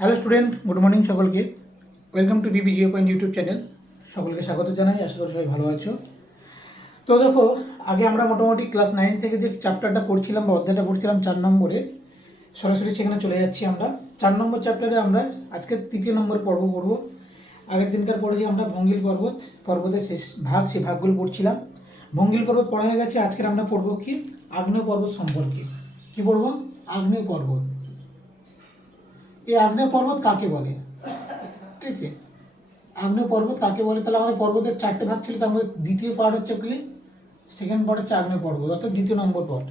Hello student, good morning সকলকে। Welcome to Bibi Jio point YouTube channel. সকলকে স্বাগত জানাই, আশা করি সবাই ভালো আছো। তো দেখো, আগে আমরা মোটামুটি ক্লাস 9 থেকে যে চ্যাপ্টারটা পড়ছিলাম বা অধ্যায়টা পড়ছিলাম 4 নম্বরে, সরাসরি সেখানে চলে যাচ্ছি আমরা। 4 নম্বর চ্যাপ্টারে আমরা আজকে 3 নম্বর পর্ব পড়ব। আগের দিনকার পড়েছি আমরা ভঙ্গিল পর্বতের শেষ ভাগ, সেই ভাগগুলো পড়ছিলাম। ভঙ্গিল পর্বত পড়া হয়ে গেছে। আজকের আমরা পড়বো কি, আগ্নেয় পর্বত সম্পর্কে। কি পড়বো? আগ্নেয় পর্বত। এই আগ্নেয় পর্বত কাকে বলে, ঠিক আছে? আগ্নেয় পর্বত কাকে বলে? তাহলে আমাদের পর্বতের 4টে ভাগ ছিল, তার মধ্যে দ্বিতীয় পার্ট হচ্ছে কি, সেকেন্ড পার্ট হচ্ছে আগ্নেয় পর্বত, অর্থাৎ দ্বিতীয় নম্বর পার্ট।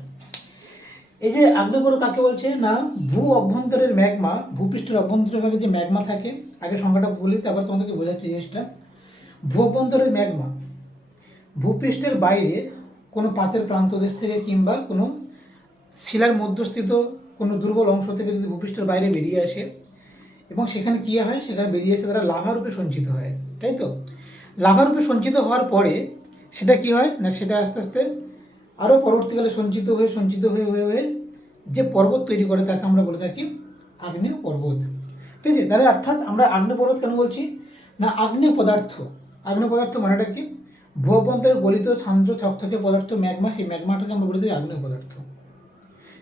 এই যে আগ্নেয় পর্বত কাকে বলছে না, ভূ অভ্যন্তরের ম্যাগমা, ভূপৃষ্ঠের অভ্যন্তরে যে ম্যাগমা থাকে, আগে সংখ্যাটা বলি তারপর তোমাদেরকে বোঝাচ্ছি জিনিসটা। ভূ অভ্যন্তরের ম্যাগমা ভূপৃষ্ঠের বাইরে কোনো পাতের প্রান্তদেশ থেকে কিংবা কোনো শিলার মধ্যস্থিত কোনো দুর্বল অংশ থেকে যদি ভূপৃষ্ঠের বাইরে বেরিয়ে আসে এবং সেখানে কী হয়, সেখানে বেরিয়ে এসে তারা লাভা রূপে সঞ্চিত হয়, তাই তো? লাভা রূপে সঞ্চিত হওয়ার পরে সেটা কি হয় না, সেটা আস্তে আস্তে আরও পরবর্তীকালে সঞ্চিত হয়ে হয়ে হয়ে যে পর্বত তৈরি করে তাকে আমরা বলে থাকি আগ্নেয় পর্বত, ঠিক আছে? তাহলে অর্থাৎ আমরা আগ্নেয় পর্বত কেন বলছি না, আগ্নেয় পদার্থ মানেটা কি, ভূ অভ্যন্তরে গলিত সান্দ্র থকথকে পদার্থ ম্যাগমা, সেই ম্যাগমাটাকে আমরা বলে থাকি আগ্নেয় পদার্থ।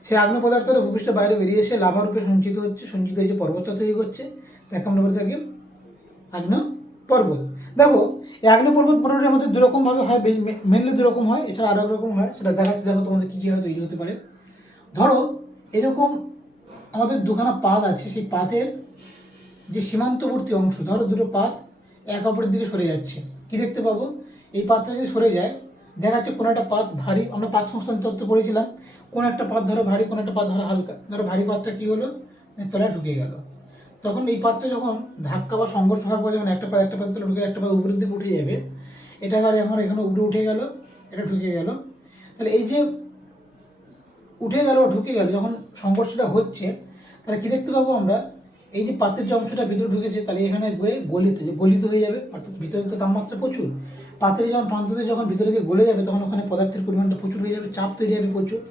সেই আগ্নেয় পদার্থটা ভূপৃষ্ঠের বাইরে বেরিয়ে এসে লাভা রূপে সঞ্চিত হয়ে যে পর্বতটা তৈরি করছে তাকে আমরা বলে থাকি আগ্নেয় পর্বত। দেখো, এই আগ্নেয় পর্বত মোটামুটি আমাদের দুরকমভাবে হয়, মেনলি দুরকম হয়, এছাড়া আরও একরকম হয়, সেটা দেখাচ্ছি। দেখো তোমাদের কী কীভাবে তৈরি হতে পারে। ধরো এরকম আমাদের দুখানা পাত আছে, সেই পাতের যে সীমান্তবর্তী অংশ, ধরো দুটো পাত এক অপরের দিকে সরে যাচ্ছে, কি দেখতে পাবো? এই পাতটা যদি সরে যায়, দেখা যাচ্ছে কোনো একটা পাত ভারী, আমরা পাত সংস্থান তত্ত্ব পড়েছিলাম, কোনো একটা পাত ধরো ভারী, কোনো একটা পাত ধরো হালকা। ধরো ভারী পাতটা কী হলো, তলায় ঢুকে গেল। তখন এই পাতটা যখন ধাক্কা বা সংঘর্ষ হওয়ার পর যখন একটা পাত তলে ঢুকে একটা পাত উপরের দিকে উঠে যাবে, এটা ধর এখন এখানে উপরে উঠে গেল, এটা ঢুকে গেল। তাহলে এই যে উঠে গেল ঢুকে গেল, যখন সংঘর্ষটা হচ্ছে, তাহলে কী দেখতে পাবো আমরা, এই যে পাতের যে অংশটা ভিতরে ঢুকেছে, তাহলে এখানে গিয়ে গলিত হয়ে যাবে, অর্থাৎ ভিতরে তো তাপমাত্রা প্রচুর। পাতের যখন প্রান্ততে যখন ভিতরে গিয়ে গলে যাবে, তখন ওখানে পদার্থের পরিমাণটা প্রচুর হয়ে যাবে, চাপ তৈরি হবে প্রচুর।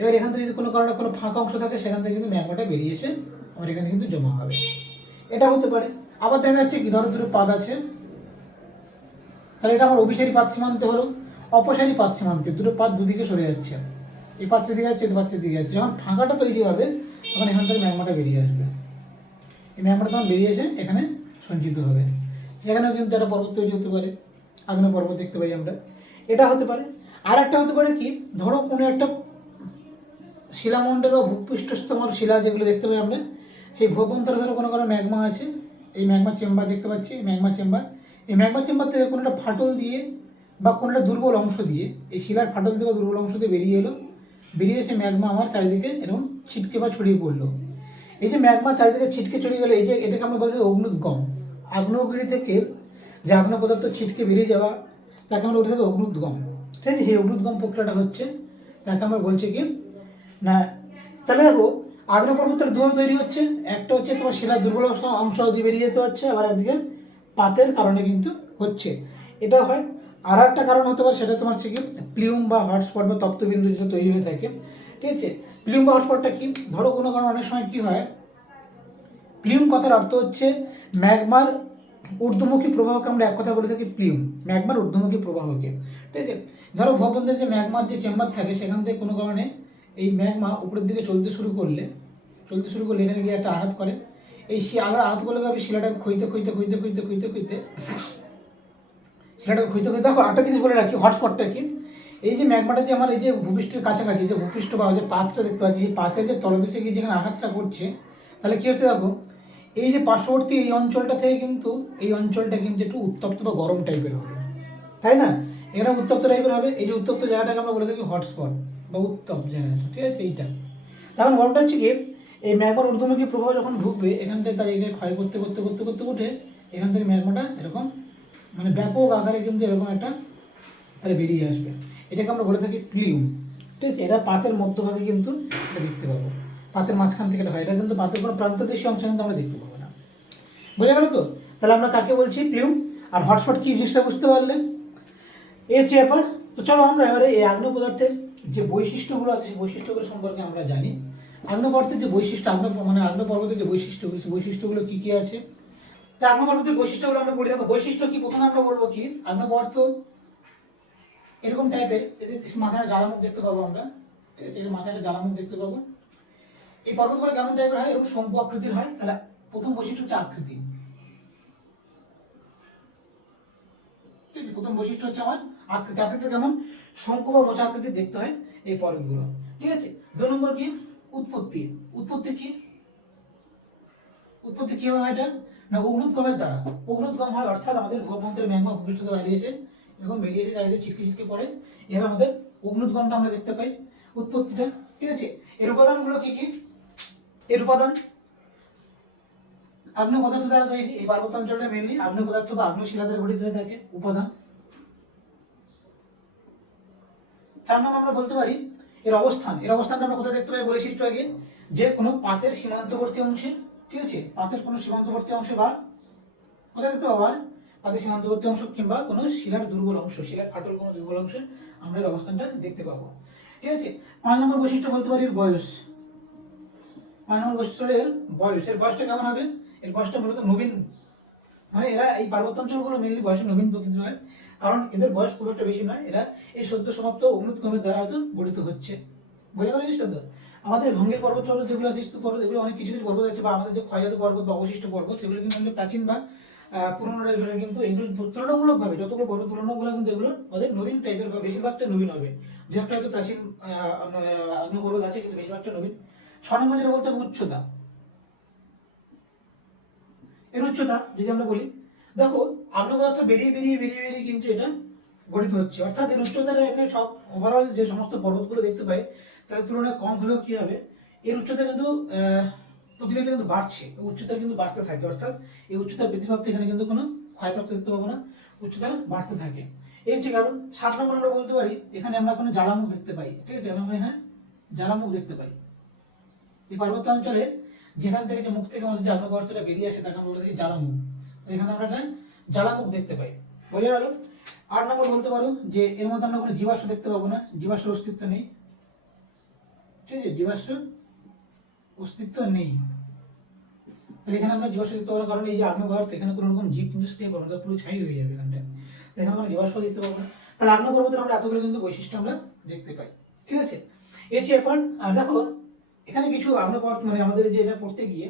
এবার এখান থেকে যদি কোনো কারণে কোনো ফাঁকা অংশ থাকে, সেখান থেকে কিন্তু ম্যাগমাটা বেরিয়ে এসে আমার এখানে কিন্তু জমা হবে, এটা হতে পারে। আবার দেখা যাচ্ছে কি, ধরো দুটো পাত আছে, তাহলে এটা আমার অভিসারী পাত সীমান্তে হলো, অপসারী পাত সীমান্তে দুটো পাত দুদিকে সরে যাচ্ছে, এই পাত্রে দিকে যাচ্ছে, এই পাত্রের দিকে যাচ্ছে। যখন ফাঁকাটা তৈরি হবে, তখন এখান থেকে ম্যাগমাটা বেরিয়ে আসবে। এই ম্যাগমাটা তখন বেরিয়ে এসে এখানে সঞ্চিত হবে। সেখানেও কিন্তু একটা পর্বত তৈরি হতে পারে, আগ্নেয় পর্বত দেখতে পাই আমরা, এটা হতে পারে। আর একটা হতে পারে কি, ধরো কোনো একটা শিলামণ্ডল বা ভূপৃষ্ঠস্থ শিলা যেগুলো দেখতে পাই আমরা, সেই ভূঅভ্যন্তরে ধরো কোনো কোনো ম্যাগমা আছে, এই ম্যাগমা চেম্বার দেখতে পাচ্ছি, ম্যাগমা চেম্বার। এই ম্যাগমা চেম্বার থেকে কোনো একটা ফাটল দিয়ে বা কোনো একটা দুর্বল অংশ দিয়ে, এই শিলার ফাটল দিয়ে বা দুর্বল অংশ দিয়ে বেরিয়ে এলো, বেরিয়ে এসে ম্যাগমা আমার চারিদিকে এরকম ছিটকে বা ছড়িয়ে পড়লো। এই যে ম্যাগমা চারিদিকে ছিটকে ছড়িয়ে গেলে, এই যে এটাকে আমরা বলছি অগ্নুদ্গম। আগ্নেয়গিরি থেকে যে আগ্নেয় পদার্থ ছিটকে বেরিয়ে যাওয়া, তাকে আমরা বলে থাকি অগ্নুদ্গম, ঠিক আছে? সেই অগ্নুদ্গম প্রক্রিয়াটা হচ্ছে, তাকে আমরা বলছি কি না, তাহলে দেখো আগ্নেয় পর্বত তাহলে দুভাবে তৈরি হচ্ছে। একটা হচ্ছে তোমার শিলার দুর্বল অংশ দিয়ে বেরিয়ে যেতে হচ্ছে, আবার একদিকে পাতের কারণে কিন্তু হচ্ছে, এটা হয়। আর একটা কারণ হতে পারে, সেটা তোমার হচ্ছে কি প্লিউম বা হটস্পট বা তপ্তবিন্দু যেটা তৈরি হয়ে থাকে, ঠিক আছে? প্লিউম বা হটস্পটটা কি, ধরো কোনো কারণে অনেক সময় কি হয়, প্লিউম কথার অর্থ হচ্ছে ম্যাগমার ঊর্ধ্বমুখী প্রবাহকে আমরা এক কথা বলে থাকি প্লিউম, ম্যাগমার ঊর্ধ্বমুখী প্রবাহকে, ঠিক আছে? ধরো ভূখণ্ডের যে ম্যাগমার যে চেম্বার থাকে, সেখান থেকে কোনো কারণে এই ম্যাগমা উপরের দিকে চলতে শুরু করলে এখানে গিয়ে একটা আঘাত করে, এই আঘাত করলে হবে শিলাটাকে দেখো একটা জিনিস বলে রাখি, হটস্পটটা কি, এই যে ম্যাগমাটা যে আমার এই যে ভূপৃষ্ঠের কাছাকাছি যে ভূপৃষ্ঠ বা যে পাতটা দেখতে পাচ্ছি, সেই পাতের যে তলদেশে গিয়ে যেখানে আঘাতটা করছে, তাহলে কী হচ্ছে দেখো, এই যে পার্শ্ববর্তী এই অঞ্চলটা থেকে কিন্তু এই অঞ্চলটা কিন্তু একটু উত্তপ্ত বা গরম টাইপের হবে, তাই না? এখানে উত্তপ্ত টাইপের হবে, এই যে উত্তপ্ত জায়গাটাকে আমরা বলে থাকি হটস্পট বা উত্তপ্ত জায়গা, ঠিক আছে? এইটা তখন গরমটা হচ্ছে কি, এই ম্যাগমার ঊর্ধ্বমুখী প্রবাহ যখন ঢুকবে, এখান থেকে তার এটাকে ক্ষয় করতে উঠে এখান থেকে ম্যাগমাটা এরকম মানে ব্যাপক আকারে কিন্তু এরকম একটা তাহলে বেরিয়ে আসবে, এটাকে আমরা বলে থাকি প্লিউম, ঠিক আছে? এটা পাতের মধ্যভাগে কিন্তু এটা দেখতে পাবো, পাতের মাঝখান থেকে এটা হয়, এটা কিন্তু পাতের কোনো প্রান্তদেশীয় অংশ কিন্তু আমরা দেখতে পাবো না। বোঝা গেল তো? তাহলে আমরা কাকে বলছি প্লিউম, আর হটস্পট কি জিনিসটা বুঝতে পারলেন, এই হচ্ছে ব্যাপার। তো চলো আমরা এবারে এই আগ্নেয় পদার্থের যে বৈশিষ্ট্যগুলো আছে, সেই বৈশিষ্ট্যগুলো সম্পর্কে আমরা জানি। আগ্নেয়পর্বতের যে বৈশিষ্ট্য আগ্নেয় পর্বতের যে বৈশিষ্ট্যগুলো কি কি আছে, তা আগ্নেয় পর্বতের বৈশিষ্ট্যগুলো আমরা পড়ি। দেখো বৈশিষ্ট্য কি, প্রথমে আমরা বলবো কি, আগ্নেয় পর্বত এরকম টাইপের, এদের মাথায় জ্বালামুখ দেখতে পাবো আমরা, ঠিক আছে, এর মাথায় একটা জ্বালামুখ দেখতে পাবো। এই পর্বতগুলো কেমন টাইপের হয়, এরকম শঙ্কু আকৃতির হয়। তাহলে প্রথম বৈশিষ্ট্য হচ্ছে আকৃতি, ঠিক আছে, প্রথম বৈশিষ্ট্য হচ্ছে আমার আকৃতি। আকৃতি কেমন, শঙ্কু বা মোচা আকৃতির দেখতে হয় এই পর্বতগুলো, ঠিক আছে। 2 নম্বর কি, উৎপত্তি। উৎপত্তি কি, উৎপত্তি কি হয় এটা না, অগ্নুৎগমের দ্বারা। অগ্নুৎগম হয় অর্থাৎ আমাদের ভূমধ্যরের ম্যাগমা ভূপৃষ্ঠতে বেরিয়েছে, এরকম বেরিয়েছে, চারিদিকে ছিটকে ছিটকে পড়ে, এভাবে আমাদের অগ্নুৎগমটা আমরা দেখতে পাই, উৎপত্তিটা, ঠিক আছে। এর উপাদানগুলো কি কি, এর উপাদান আগ্নেয় পদার্থ দ্বারা তৈরি। এই পার্বত্য অঞ্চলটা মেনলি আগ্নেয় পদার্থ বা আগ্নেয় শিলা দ্বারা গঠিত হয়ে থাকে উপাদান। 4 নম্বর আমরা বলতে পারি এর অবস্থান। এর অবস্থানটা আমরা কোথায় দেখতে পাই বলেছি একটু আগে, যে কোনো পাতের সীমান্তবর্তী অংশে, ঠিক আছে, পাতের কোনো সীমান্তবর্তী অংশে, বা কোথায় দেখতে পাবো, আর পাতের সীমান্তবর্তী অংশ কিংবা কোনো শিলার দুর্বল অংশ, শিলার ফাটল কোনো দুর্বল অংশে আমরা এর অবস্থানটা দেখতে পাবো, ঠিক আছে। 5 নম্বর বৈশিষ্ট্য বলতে পারি এর বয়স। 5 নম্বর বৈশিষ্ট্য এর বয়স। এর বয়সটা কেমন হবে, এর বয়সটা মূলত নবীন, মানে এরা এই পার্বত্য অঞ্চলগুলো মেনলি বয়সে নবীন প্রকৃতির হয়, কারণ এদের বয়স খুব একটা বেশি নয়, এরা এই সদ্য সমাপ্ত অগ্নুৎগমের দ্বারা হয়তো গঠিত হচ্ছে। বোঝা গেল জিনিসটা তো। আমাদের ভঙ্গের পর্বত টর্বত যেগুলো আছে, পর্বত, এগুলো অনেক কিছু কিছু পর্বত আছে, বা আমাদের যে ক্ষয়জাত পর্বত বা অবশিষ্ট পর্বত, সেগুলো কিন্তু আমাদের প্রাচীন বা পুরোনো টাইপের, কিন্তু এগুলো তুলনামূলকভাবে যতগুলো পর্বত তুলনাগুলো কিন্তু এগুলো ওদের নবীন টাইপের, বা বেশিরভাগটা নবীন হবে। দু একটা হয়তো প্রাচীন আগ্নেয় পর্বত আছে, কিন্তু বেশিরভাগটা নবীন। 6 নম্বর যেটা বলতে হবে উচ্চতা। এর উচ্চতা যদি আমরা বলি, দেখো আগ্নেয় পদার্থ বেরিয়ে বেরিয়ে বেরিয়ে বেরিয়ে কিন্তু এটা গঠিত হচ্ছে, অর্থাৎ এর উচ্চতাটা এমনি সব ওভারঅল যে সমস্ত পর্বতগুলো দেখতে পাই তাদের তুলনায় কম হলেও কি হবে, এর উচ্চতা কিন্তু প্রতিনিয়ত কিন্তু বাড়ছে, উচ্চতা কিন্তু বাড়তে থাকে, অর্থাৎ এই উচ্চতা বৃদ্ধিপ্রাপ্ত, এখানে কিন্তু কোনো ক্ষয়প্রাপ্ত দেখতে পাবো না, উচ্চতা বাড়তে থাকে। এই যে কারণ 7 নম্বর আমরা বলতে পারি এখানে আমরা কোনো জ্বালামুখ দেখতে পাই, ঠিক আছে, আমরা এখানে জ্বালামুখ দেখতে পাই। এই পার্বত্য অঞ্চলে যেখান থেকে যে মুখ থেকে আমাদের যে আগ্নেয় পদার্থটা বেরিয়ে আসে তাকে আমরা বলে থাকি জ্বালামুখ। তো এখানে আমরা একটা জ্বালামুখ দেখতে পাই, বোঝা গেল। 8 নম্বর বলতে পারো যে এর মধ্যে আমরা কোনো জীবাশ্ম দেখতে পাবো না, জীবাশ্মের অস্তিত্ব নেই, ঠিক আছে, জীবাশ্মের অস্তিত্ব নেই। তাহলে এখানে আমরা জীবাশ্ম দেখতে পাবো, কারণ এই যে আগ্নেয় পদার্থ, এখানে কোনো রকম জীব কিন্তু স্টে করবে না, পুরো ছাই হয়ে যাবে এখানটা, এখানে আমরা জীবাশ্ম দেখতে পাবো না। তাহলে আগ্নেয় পর্বতের আমরা এতগুলো কিন্তু বৈশিষ্ট্য আমরা দেখতে পাই, ঠিক আছে। এর চেয়ে এরপর দেখো এখানে কিছু আগ্নেয় পদার্থ, মানে আমাদের যে এটা পড়তে গিয়ে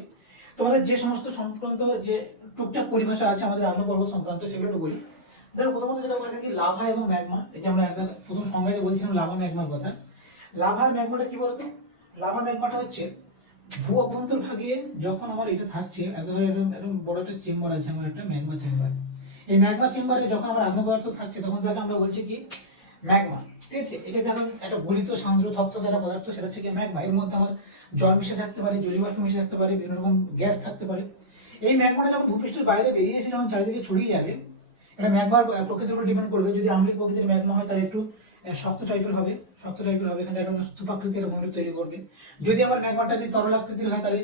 তোমাদের যে সমস্ত সংক্রান্ত যে টুকটাক পরিভাষা আছে আমাদের আগ্নেয় পর্বত সংক্রান্ত, সেগুলো একটু বলি। দেখো প্রথমত যেটা বলে থাকি লাভা এবং ম্যাগমা, এই যে আমরা একদম প্রথম সংজ্ঞায় বলছিলাম লাভা ম্যাগমার কথা। লাভা আর ম্যাগমাটা কি বলতো, লাভা ম্যাগমাটা হচ্ছে ভূ অভ্যন্তর ভাগে যখন আমার এটা থাকছে, এত এরকম এরকম বড় একটা চেম্বার আছে, আমার একটা ম্যাগমা চেম্বার। এই ম্যাগমা চেম্বারে যখন আমার আগ্নেয় পদার্থ থাকছে তখন তাকে আমরা বলছি কি ম্যাগমা, ঠিক আছে। এটা যখন একটা গলিত সান্দ্র থকথকে একটা পদার্থ, সেটা হচ্ছে কি ম্যাগমা। এর মধ্যে আমার জল মিশে থাকতে পারে, জলীয় বাষ্প মিশে থাকতে পারে, বিভিন্ন রকম গ্যাস থাকতে পারে। এই ম্যাগমাটা যখন ভূপৃষ্ঠের বাইরে বেরিয়ে এসে যখন চারিদিকে ছড়িয়ে যাবে, এটা ম্যাগমার প্রকৃতির উপর ডিপেন্ড করবে। যদি আম্লিক প্রকৃতির ম্যাগমা হয় তাহলে একটু শক্ত টাইপের হবে, শক্ত টাইপের হবে, এখানে একটা স্তূপাকৃতির মন্দির তৈরি করবে। যদি আমার ম্যাগমাটা যদি তরল আকৃতির হয় তাহলে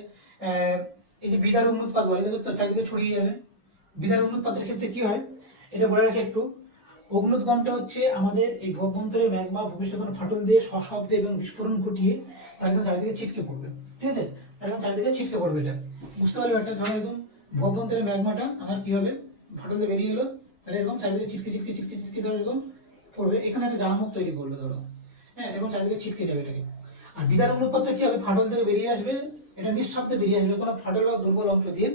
এই যে বিদার উন্মুৎপাত বলে, এগুলো চারিদিকে ছড়িয়ে যাবে। বিদার উন্মুৎপাতের ক্ষেত্রে কি হয় এটা বলে রাখি একটু, অগ্নুৎগমটা হচ্ছে আমাদের এই ভূভ্যন্তরের ম্যাগমা ভূপৃষ্ঠে কোনো ফাটল দিয়ে সশব্দে এবং বিস্ফোরণ ঘটিয়ে তাদের চারিদিকে ছিটকে পড়বে, ঠিক আছে, তাদের চারিদিকে ছিটকে পড়বে। এটা বুঝতে পারবে, একটা ধরো একদম ভূভ্যন্তরের ম্যাগমাটা আমার কি হবে, ফাটল দিয়ে বেরিয়ে এলো, তাহলে এরকম চারিদিকে ছিটকে ছিটকে ছিটকে ছিটকে ধরো এরকম পড়বে, এখানে একটা জ্বালামুখ তৈরি করলো ধরো, হ্যাঁ, এবং চারিদিকে ছিটকে যাবে এটাকে। আর বিদার অনুপাতটা কি হবে, ফাটল থেকে বেরিয়ে আসবে, এটা নিঃশব্দে বেরিয়ে আসবে, কোনো ফাটল বা দুর্বল অংশ দিয়ে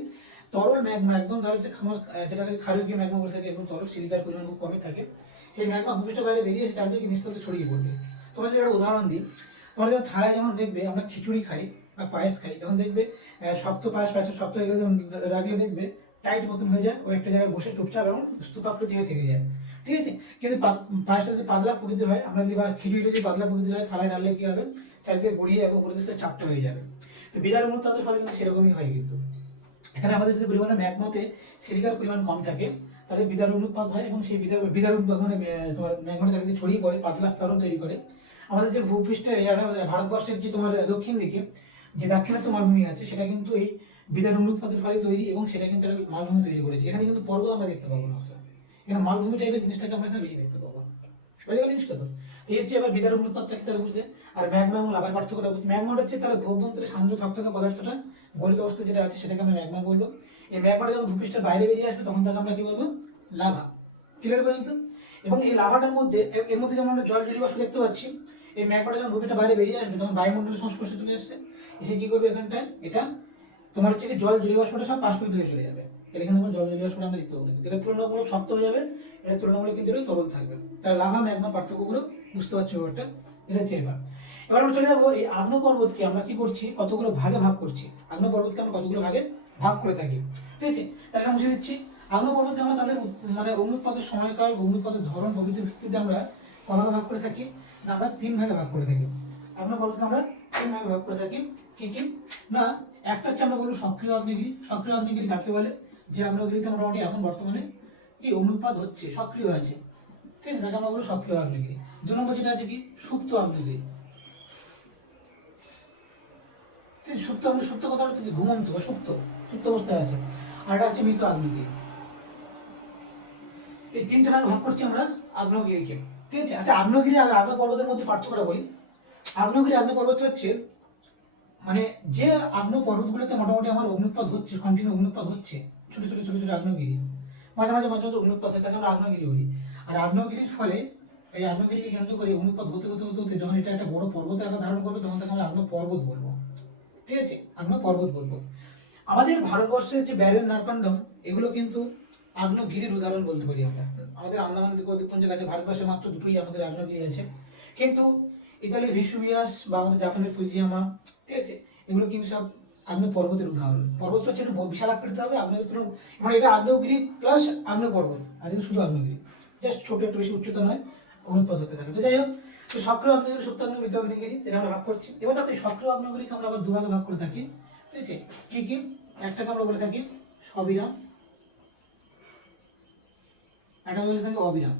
তরল ম্যাগমা, একদম ধরো যে যেটাকে ক্ষারকীয় ম্যাগমা বলে থাকে, একদম তরল, সিলিকার পরিমাণ খুব কমই থাকে, সেই ম্যাগমা ভূপৃষ্ঠের বাইরে বেরিয়ে এসে চারিদিকে নিঃশব্দে ছড়িয়ে পড়বে। তোমরা যদি একটা উদাহরণ দিই, তোমরা যখন থালায় যখন দেখবে আমরা খিচুড়ি খাই বা পায়েস খাই, যখন দেখবে শক্ত পায়েস প্যাঁচা শক্ত হয়ে গেলে যখন রাখলে দেখবে টাইট মতন হয়ে যায়, ও একটা জায়গায় বসে চুপচাপ এবং স্তূপাকৃতি হয়ে থেকে যায়, ঠিক আছে। কিন্তু পায়েসটা যদি পাতলা প্রকৃতির হয়, আমরা যদি বা খিচুড়িটা যদি পাতলা প্রকৃতির হয়, থালায় ডাললে কি হবে, চারিদিকে গড়িয়ে এবং পরিবেশটা চাপটা হয়ে যাবে। তো বিদার অনুতাপের ফলে কিন্তু সেরকমই হয়। কিন্তু এখানে আমাদের যদি পরিমাণে ম্যাগমাতে সিলিকার পরিমাণ কম থাকে, তাহলে বিদার অনুৎপাত হয়, এবং সেই বিদার অনুৎপাত মানে তোমার ম্যাগমাটা চারিদিকে ছড়িয়ে পড়ে, পাতলা স্তরণ তৈরি করে। আমাদের যে ভূপৃষ্ঠে ভারতবর্ষের যে তোমার দক্ষিণ দিকে যে দাক্ষিণাত্য মালভূমি আছে, সেটা কিন্তু এই বিদার অনুৎপাতের ফলে তৈরি, এবং সেটা কিন্তু একটা মালভূমি তৈরি করেছে। এখানে কিন্তু পর্বত আমরা দেখতে পাবো না, এখানে মালভূমি টাইপের জিনিসটাকে আমরা এখানে বেশি দেখতে পাবো, বুঝে গেল জিনিসটা তো। এই হচ্ছে এবার বিদারক অনুপাতটা কি তাহলে বুঝলে। আর ম্যাগমা এবং লাভার পার্থক্যটা বুঝি। ম্যাগমাটা হচ্ছে তাহলে অভ্যন্তরে শান্ত থকথকে পদার্থটা গলিত অবস্থা যেটা আছে সেটাকে আমরা ম্যাগমা বলবো। এই ম্যাগমাটা যখন ভূপৃষ্ঠের বাইরে বেরিয়ে আসবে তখন তাকে আমরা কি বলবো, লাভা। ক্লিয়ার পর্যন্ত। এবং এই লাভাটার মধ্যে এর মধ্যে যেমন আমরা জল জলীয় বাষ্প দেখতে পাচ্ছি, এই ম্যাগমাটা যখন ভূপৃষ্ঠের বাইরে বেরিয়ে আসবে তখন বায়ুমণ্ডলের সংস্পর্শে চলে আসছে, এসে কি করবে এখানটায় এটা তোমার হচ্ছে কি জল জলীয় বাষ্পটা সব বাষ্পীভূত হয়ে চলে যাবে। তাহলে এখানে আমরা জল জলীয় বাষ্পটা আমরা দেখতে পাবো না, এটা তুলনামূলক শক্ত হয়ে যাবে, এটা তুলনামূলক কিন্তু এটা তরল থাকবে। তাহলে লাভা ম্যাগমা পার্থক্যগুলো বুঝতে পারছি ব্যাপারটা। এটা হচ্ছে এবার আমরা চলে যাবো এই আগ্নেয় পর্বতকে আমরা কি করছি, কতগুলো ভাগে ভাগ করছি। আগ্নেয় পর্বতকে আমরা কতগুলো ভাগে ভাগ করে থাকি, ঠিক আছে। তাহলে আমরা বুঝে দিচ্ছি আগ্নেয় পর্বতকে আমরা তাদের মানে অগ্নুৎপাতের সময়কাল, অগ্নুৎপাতের ধরন প্রভৃতির ভিত্তিতে আমরা কভাবে ভাগ করে থাকি না, আমরা 3 ভাগে ভাগ করে থাকি। আগ্নেয় পর্বতকে আমরা 3 ভাগে ভাগ করে থাকি। কি কি না, একটা হচ্ছে আমরা বলবো সক্রিয় আগ্নেয়গিরি। সক্রিয় আগ্নেয়গিরি কাকে বলে, যে আগ্নেয়গিরিতে মোটামুটি এখন বর্তমানে কি অগ্নুৎপাত হচ্ছে, সক্রিয় আছে, ঠিক আছে, তাকে আমরা বলবো সক্রিয় আগ্নেয়গিরি। 2 নম্বর যেটা আছে কি সুপ্ত আগ্নেয়গিরি। সুপ্ত মানে সুপ্ত কথা হচ্ছে ঘুমন্ত বা সুপ্ত, সুপ্ত অবস্থায় আছে। আর এটা হচ্ছে মৃত আগ্নেয়গিরি। এই 3টে ভাগে ভাগ করছি আমরা আগ্নেয়গিরিকে, ঠিক আছে। আচ্ছা, আগ্নেয়গিরি আর আগ্নেয় পর্বতের মধ্যে পার্থক্যটা বলি। আগ্নেয়গিরি আগ্নেয় পর্বত হচ্ছে মানে যে আগ্নেয় পর্বতগুলোতে মোটামুটি আমার অগ্নুৎপাত হচ্ছে, কন্টিনিউ অগ্নুৎপাত হচ্ছে, ছোট ছোট ছোট ছোট আগ্নেয়গিরি, মাঝে মাঝে মাঝে মাঝে অগ্নুৎপাত হয়, তাকে আমরা আগ্নেয়গিরি বলি। আর আগ্নেয়গিরির ফলে এই আগ্নেয়গিরিকে কেন্দ্র করে অগ্নুৎপাত হতে হতে হতে হতে যখন এটা একটা বড় পর্বতের আকার ধারণ করবে তখন তাকে আমরা আগ্নেয় পর্বত বলবো, ঠিক আছে, আগ্নেয় পর্বত বলবো। আমাদের ভারতবর্ষের যে ব্যারেন নারকন্ডম এগুলো কিন্তু আগ্নেয়গিরির উদাহরণ বলতে পারি আমরা। আমাদের আন্দামান দ্বীপপুঞ্জের কাছে ভারতবর্ষে মাত্র দুটোই আমাদের আগ্নেয়গিরি আছে, কিন্তু ইতালির ভিসুভিয়াস বা আমাদের জাপানের ফুজিয়ামা, ঠিক আছে, এগুলো কিন্তু সব আগ্নেয় পর্বতের উদাহরণ। পর্বতটা হচ্ছে একটু বিশাল আকৃতি হবে, আগ্নেয় মানে এটা আগ্নেয়গিরি প্লাস আগ্নেয় পর্বত, আর এটা শুধু আগ্নেয়গিরি, জাস্ট ছোট একটু বেশি উচ্চতা নয়, অনুৎপাত হতে থাকে। তো যাই হোক, তো সক্রিয় আগ্নেয়গিরি, সুপ্ত আগ্নেয়গিরি, মৃত আগ্নেয়গিরি এটা আমরা ভাগ করছি। এবার দেখো এই সক্রিয় আগ্নেয়গিরিকে আমরা আবার 2 ভাগে ভাগ করে থাকি, ঠিক আছে। কি কি, একটাকে আমরা বলে থাকি সবিরাম, একটা বলে থাকি অবিরাম।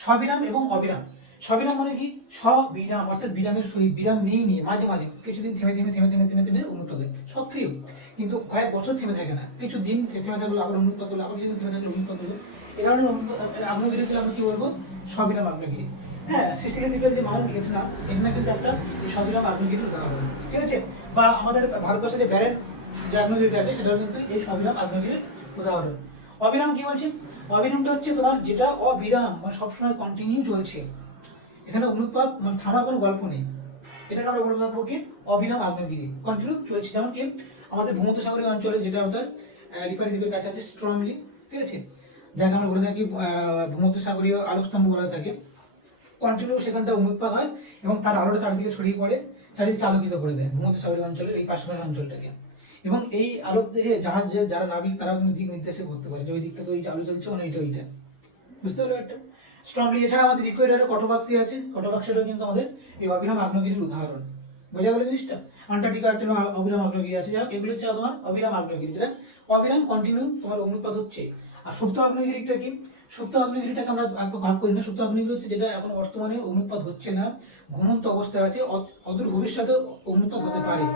সবিরাম এবং অবিরাম। সবিরাম মানে কি, সবিরাম অর্থাৎ বিরামের সহিত, বিরাম নিয়ে নিয়ে মাঝে মাঝে কিছুদিন থেমে থেমে থেমে থেমে থেমে থেমে অনুৎপাত হয়। সক্রিয় কিন্তু কয়েক বছর থেমে থাকে না, কিছু দিন থেমে থাকলো আবার অনুৎপাত হলো, আবার কিছুদিন থেমে থাকলে অনুৎপাত হলো। এই ধরনের আগ্নেয়গিরিকে আমরা কি বলবো, সবিরাম আগ্নেয়গিরি। হ্যাঁ, সিসিলি দ্বীপের যে মাউন্ট এটনা, এটনা কিন্তু একটা এই সবিরাম আগ্নেয়গিরির উদাহরণ, ঠিক আছে। বা আমাদের ভারতবর্ষে যে ব্যারেন যে আগ্নেয়গিরিটা আছে সেটাও কিন্তু এই সবিরাম আগ্নেয়গিরির উদাহরণ। অবিরাম কি বলছে, অবিরামটা হচ্ছে তোমার যেটা অবিরাম মানে সবসময় কন্টিনিউ চলছে, এখানে অনুৎপাত মানে থামার কোনো গল্প নেই, এটাকে আমরা বলতে পারবো কি অবিরাম আগ্নেয়গিরি, কন্টিনিউ চলছে। যেমন কি আমাদের ভূমধ্যসাগরীয় অঞ্চলে যেটা আমাদের রিপারি দ্বীপের কাছে আছে স্ট্রংলি, ঠিক আছে, যাকে আমরা বলে থাকি ভূমধ্যসাগরীয় আলোকস্তম্ভ বলা থাকে। কন্টিনিউ সেখানটা অনুৎপাত হয় এবং তার আলোটা চারিদিকে ছড়িয়ে পড়ে, চারিদিকে আলোকিত করে দেয় ভূমধ্যসাগরীয় অঞ্চলের এই পাশাপাশি অঞ্চলটাকে। এবং এই আলোক দেখে জাহাজের যারা নাবিক তারা কিন্তু দিক নির্দেশে করতে পারে যে ওই দিকটা তো ওই আলো চলছে মানে ওইটা, বুঝতে পারলো একটা স্ট্রংলি। এছাড়া আমাদের ইকুয়েডরে কটোবাক্সি আছে, কটোবাক্সিটাও কিন্তু আমাদের এই অবিরাম আগ্নেয়গিরির উদাহরণ। বোঝা গেল জিনিসটা। আন্টার্কটিকা একটা অবিরাম আগ্নেয়গিরি আছে, যাই হোক এগুলো হচ্ছে তোমার অবিরাম আগ্নেয়গিরি, যেটা অবিরাম কন্টিনিউ তোমার অগ্নুৎপাত হচ্ছে। আর সুপ্ত আগ্নেয়গিরিটা কি, সুপ্ত আগ্নেয়গিরিটাকে আমরা ভাগ করি না। সুপ্ত আগ্নেয়গিরি হচ্ছে যেটা এখন বর্তমানে অগ্নুৎপাত হচ্ছে না, ঘুমন্ত অবস্থায় আছে, অদূর ভবিষ্যতে অগ্নুৎপাত হতে পারে,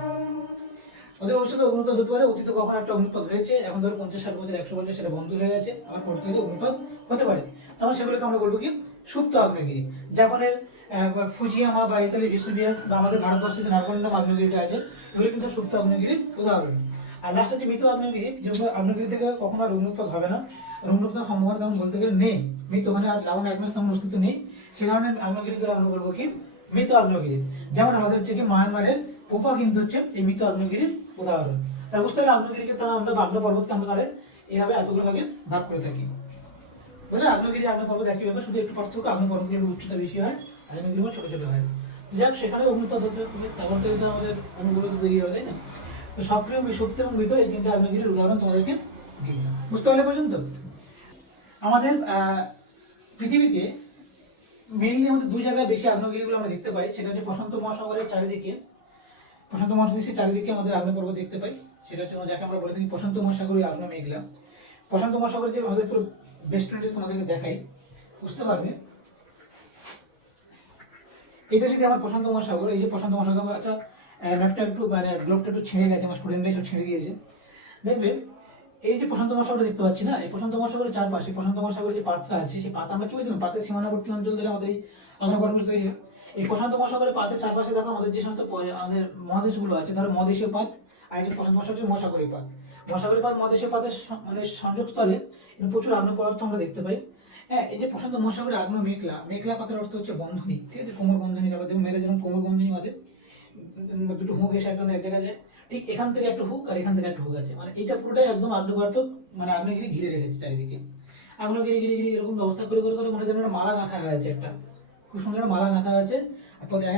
ওদের ভবিষ্যতে অগ্নুৎপাত হতে পারে। অতীতে কখনো একটা অগ্নুৎপাত হয়েছে, এখন ধরো 50-60 বছর 100 বছর সেটা বন্ধ হয়ে গেছে, আবার পরবর্তীতে অগ্নুৎপাত হতে পারে, তখন সেগুলোকে আমরা বলবো কি সুপ্ত আগ্নেয়গিরি। জাপানের ফুজিয়ামা বা ইতালির ভেসুভিয়াস বা আমাদের ভারতবর্ষের যে নারকন্ডম আগ্নেয়গিরিটা আছে এগুলো কিন্তু সুপ্ত আগ্নেয়গিরির উদাহরণ। আর লাস্ট হচ্ছে মৃত আগ্নেয়গিরি, যেগুলো আগ্নেয়গিরি থেকে কখনো আর অগ্নুৎপাত হবে না, অগ্নুৎপাতের সম্ভাবনা তেমন বলতে গেলে নেই, মৃত, ওখানে আর লাভা ম্যাগমার তেমন অস্তিত্ব নেই, সে ধরনের আগ্নেয়গিরিগুলো আমরা বলবো কি মৃত আগ্নেয়গিরি। যেমন আমাদের হচ্ছে কি মায়ানমারের পোপা কিন্তু হচ্ছে এই মৃত আগ্নেয়গিরির উদাহরণ। তাই বুঝতে হবে আগ্নেয়গিরিকে তারা আমরা আগ্নেয় পর্বতকে আমরা তাহলে এইভাবে এতগুলো ভাগে ভাগ করে থাকি। বুঝলে আগ্নেয়গিরি আগ্নেয় পর্বত একই ব্যাপার, শুধু একটু পার্থক্য আগ্নেয় পর্বতগুলোর উচ্চতা বেশি হয় আর আগ্নেয়গিরি ছোট ছোট হয়। যাক, সেখানে অগ্নুৎপাত হতে হবে, তারপর থেকে তো আমাদের অণুগুলো তো তৈরি হবে, তাই না। তো সক্রিয়, সুপ্ত এবং মৃত এই 3টে আগ্নেয়গিরির উদাহরণ তোমাদেরকে দিলাম, বুঝতে পারলে পর্যন্ত। আমাদের পৃথিবীতে মেইনলি আমাদের 2 জায়গায় বেশি আগ্নেয়গিরিগুলো আমরা দেখতে পাই, সেটা হচ্ছে প্রশান্ত মহাসাগরের চারিদিকে, প্রশান্ত মহাদেশের চারিদিকে আমাদের আগ্নেয় পর্বত দেখতে পাই, সেটা হচ্ছে যাকে আমরা বলে থাকি প্রশান্ত মহাসাগরীয় আগ্নেয় মেঘলা। প্রশান্ত মহাসাগরের যে আমাদের পুরো বেস্টুনটি তোমাদেরকে দেখাই, বুঝতে পারবে। এটা যদি আমার প্রশান্ত মহাসাগর, এই যে প্রশান্ত মহাসাগর, আচ্ছা ম্যাপটা একটু মানে গ্লোবটা একটু ছিঁড়ে গেছে, আমার স্টুডেন্টরাই সব ছিঁড়ে দিয়েছে, দেখবে এই যে প্রশান্ত মহাসাগর দেখতে পাচ্ছি না, এই প্রশান্ত মহাসাগরের চারপাশে প্রশান্ত মহাসাগরের যে পাতটা আছে, সেই পাত আমরা কি বলছিলাম, পাতের সীমানাবর্তী অঞ্চল ধরে আমাদের এই অগ্রপর্বত তৈরি হয়। এই প্রশান্ত মহাসাগরের পাতের চারপাশে দেখো আমাদের যে সমস্ত আমাদের মহাদেশগুলো আছে, ধরো মহাদেশীয় পাত, আর এটা প্রশান্ত মহাসাগরের মহাসাগরীয় পাত। মহাসাগরীয় পাত মহাদেশীয় পাতের মানে সংযোগস্থলে প্রচুর আগ্নেয় পদার্থ আমরা দেখতে পাই। হ্যাঁ, এই যে প্রশান্ত মহাসাগরের আগ্নেয় মেঘলা, মেঘলা কথার অর্থ হচ্ছে বন্ধনী, ঠিক আছে, কোমর বন্ধনী, যারা যেমন মেয়েরা যেরকম কোমর বন্ধনী বাঁধে, দুটো হুক এসে একজন এক জায়গায় যায়, ঠিক এখান থেকে একটা হুক আর এখান থেকে একটা হুক আছে, মানে এটা পুরোটাই একদম আগ্নেয় পদার্থ, মানে আগ্নেয়গিরি ঘিরে রেখেছে চারিদিকে। আগ্নেয়গিরি ঘিরে ঘিরে এরকম ব্যবস্থা করে করে করে মানে যেন একটা মালা গাঁথা হয়েছে, একটা খুব সুন্দর একটা মালা গাঁথা আছে,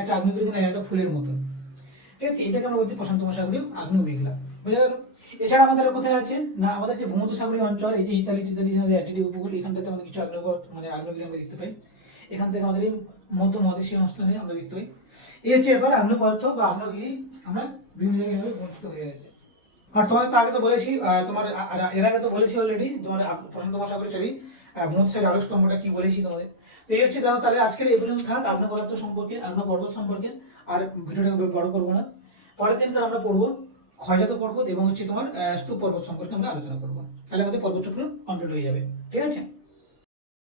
একটা আগ্নেয়গিরি যেন একটা ফুলের মতন, ঠিক আছে। এটাকে আমরা বলছি প্রশান্ত মহাসাগরীয় আগ্নেয় মেঘলা, বোঝা গেল। এছাড়া আমাদের কোথায় আছে না, আমাদের যে ভূমধ্যসাগরীয় অঞ্চল, এই যে ইতালি টিতালি অ্যাটিলি উপকূল, এখানটাতে আমাদের কিছু আগ্নেয় মানে আগ্নেয়গিরি আমরা দেখতে পাই। এখান থেকে আমাদের এই মধ্য মহাদেশীয় অঞ্চলে আমরা দেখতে পাই। এই হচ্ছে এবার আগ্নেয় পদার্থ বা আগ্নেয়গিরি আমরা বিভিন্ন জায়গায় এভাবে বর্ধিত হয়ে গেছে। আর তোমাদের তো আগে তো বলেছি, তোমার এর আগে তো বলেছি অলরেডি, তোমার প্রশান্ত মহাসাগরের ভূমধ্যসাগরীয় আলোক স্তম্ভটা কি বলেছি তোমাদের। তো এই হচ্ছে দাদা, তাহলে আজকের এই পর্যন্ত থাক আগ্নেয় পদার্থ সম্পর্কে, আগ্নেয় পর্বত সম্পর্কে। আর ভিডিওটাকে বড় করবো না, পরের দিনকার আমরা পড়বো ক্ষয়জাত পর্বত এবং হচ্ছে তোমার স্তূপ পর্বত সম্পর্কে আমরা আলোচনা করবো। তাহলে আমাদের পর্বতটা পুরো কমপ্লিট হয়ে যাবে, ঠিক আছে।